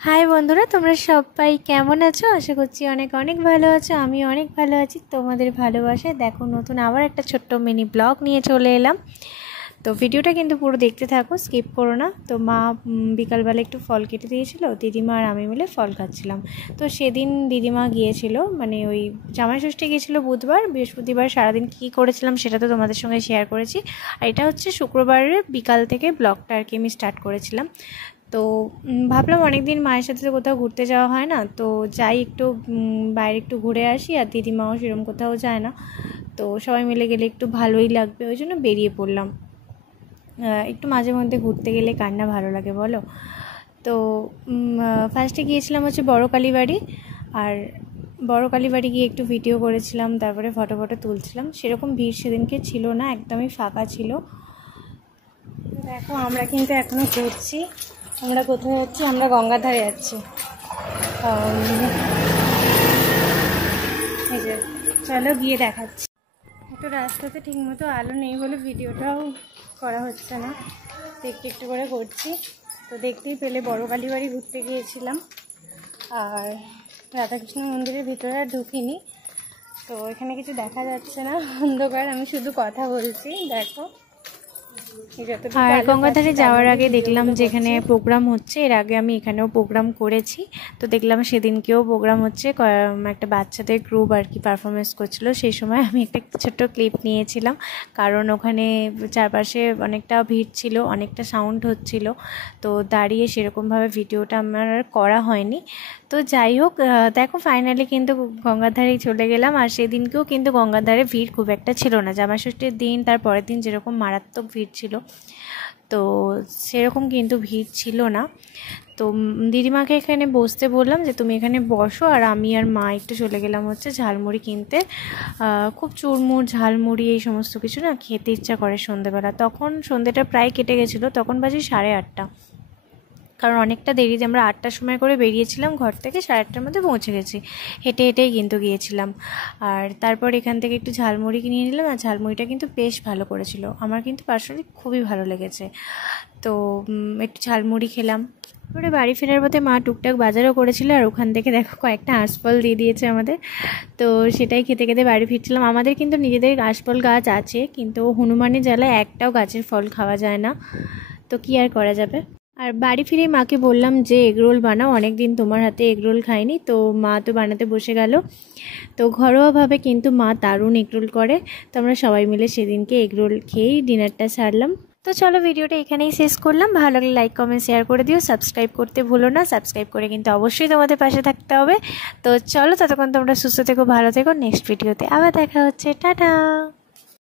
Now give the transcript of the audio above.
High বন্ধুরা, তোমরা সবাই কেমন আছো? আশা করছি অনেক অনেক ভালো আছো। আমি অনেক ভালো আছি। তোমাদের ভালোবাসায় দেখো নতুন আবার একটা ছোট্ট মিনি ব্লগ নিয়ে চলে এলাম। তো ভিডিওটা কিন্তু পুরো দেখতে থাকো, স্কিপ করো না। তো মা বিকালবেলা একটু ফল কেটে দিয়েছিল, দিদিমা আর আমি মিলে ফল খাচ্ছিলাম। তো সেদিন দিদিমা গিয়েছিল, মানে ওই জামাই ষষ্ঠী গিয়েছিলো বুধবার, বৃহস্পতিবার সারাদিন কী করেছিলাম সেটা তো তোমাদের সঙ্গে শেয়ার করেছি। আর এটা হচ্ছে শুক্রবারের বিকাল থেকে ব্লগটা আর কি আমি স্টার্ট করেছিলাম। তো ভাবলাম অনেক দিন মায়ের সাথে তো কোথাও ঘুরতে যাওয়া হয় না, তো যাই একটু বাইরে একটু ঘুরে আসি। আর দিদিমাও সেরকম কোথাও যায় না, তো সবাই মিলে গেলে একটু ভালোই লাগবে, ওই জন্য বেরিয়ে পড়লাম। একটু মাঝে মধ্যে ঘুরতে গেলে কার না ভালো লাগে বলো। তো ফার্স্টে গিয়েছিলাম হচ্ছে বড় কালীবাড়ি। আর বড় কালীবাড়ি গিয়ে একটু ভিডিও করেছিলাম, তারপরে ফটো তুলছিলাম। সেরকম ভিড় সেদিনকে ছিল না, একদমই ফাঁকা ছিল। দেখো আমরা কিন্তু এখনও ঘুরছি। আমরা কোথায় যাচ্ছি? আমরা গঙ্গার ধারে যাচ্ছি। এই যে চলো গিয়ে দেখাচ্ছি। একটু রাস্তাতে ঠিকমতো আলো নেই বলে ভিডিওটাও করা হচ্ছে না, একটু একটু করে করছি। তো দেখতেই পেলে বড় কালীবাড়ি ঘুরতে গিয়েছিলাম। আর রাধাকৃষ্ণ মন্দিরের ভিতরে আর ঢুকিনি, তো এখানে কিছু দেখা যাচ্ছে না, অন্ধকার। আমি শুধু কথা বলছি, দেখো। আর গঙ্গাধারে যাওয়ার আগে দেখলাম যে এখানে প্রোগ্রাম হচ্ছে। এর আগে আমি এখানেও প্রোগ্রাম করেছি, তো দেখলাম সেদিনকেও প্রোগ্রাম হচ্ছে। একটা বাচ্চাদের গ্রুপ আর কি পারফরমেন্স করছিল, সেই সময় আমি একটা ছোট্ট ক্লিপ নিয়েছিলাম। কারণ ওখানে চারপাশে অনেকটা ভিড় ছিল, অনেকটা সাউন্ড হচ্ছিল, তো দাঁড়িয়ে সেরকমভাবে ভিডিওটা আমার করা হয়নি। তো যাই হোক, দেখো ফাইনালি কিন্তু গঙ্গার ধারেই চলে গেলাম। আর সেদিনকেও কিন্তু গঙ্গার ধারে ভিড় খুব একটা ছিল না। জামাই ষষ্ঠীর দিন তার পরের দিন যেরকম মারাত্মক ভিড় ছিল, তো সেরকম কিন্তু ভিড় ছিল না। তো দিদিমাকে এখানে বসতে বললাম যে তুমি এখানে বসো, আর আমি আর মা একটু চলে গেলাম হচ্ছে ঝালমুড়ি কিনতে। খুব চুরমুর ঝালমুড়ি এই সমস্ত কিছু না খেতে ইচ্ছা করে সন্ধ্যেবেলা। তখন সন্ধ্যেটা প্রায় কেটে গেছিলো, তখন বাজে 8:30। কারণ অনেকটা দেরি, যে আমরা 8টার সময় করে বেরিয়েছিলাম ঘর থেকে, 8:30টার মধ্যে পৌঁছে গেছি। হেঁটে হেঁটেই কিন্তু গিয়েছিলাম। আর তারপর এখান থেকে একটু ঝালমুড়ি কিনে নিলাম। আর ঝালমুড়িটা কিন্তু বেশ ভালো করেছিল, আমার কিন্তু পার্সোনালি খুবই ভালো লেগেছে। তো একটু ঝালমুড়ি খেলাম। তারপরে বাড়ি ফেরার পথে মা টুকটাক বাজারও করেছিল, আর ওখান থেকে দেখো কয়েকটা আঁশফল দিয়ে দিয়েছে আমাদের। তো সেটাই খেতে খেতে বাড়ি ফিরছিলাম। আমাদের কিন্তু নিজেদের আঁশফল গাছ আছে, কিন্তু হনুমানের জ্বালায় একটাও গাছের ফল খাওয়া যায় না, তো কি আর করা যাবে। আর বাড়ি ফিরে মাকে বললাম যে এগরোল বানাও, অনেক দিন তোমার হাতে এগরোল খাইনি। তো মা তো বানাতে বসে গেল। তো ঘরোয়াভাবে কিন্তু মা দারুণ এগরোল করে। তো আমরা সবাই মিলে সেদিনকে এগরোল খেয়েই ডিনারটা সারলাম। তো চলো ভিডিওটা এখানেই শেষ করলাম। ভালো লাগলে লাইক কমেন্ট শেয়ার করে দিও, সাবস্ক্রাইব করতে ভুলো না। সাবস্ক্রাইব করে কিন্তু অবশ্যই তোমাদের পাশে থাকতে হবে। তো চলো ততক্ষণ তোমরা সুস্থ থেকো, ভালো থেকো। নেক্সট ভিডিওতে আবার দেখা হচ্ছে। টাটা।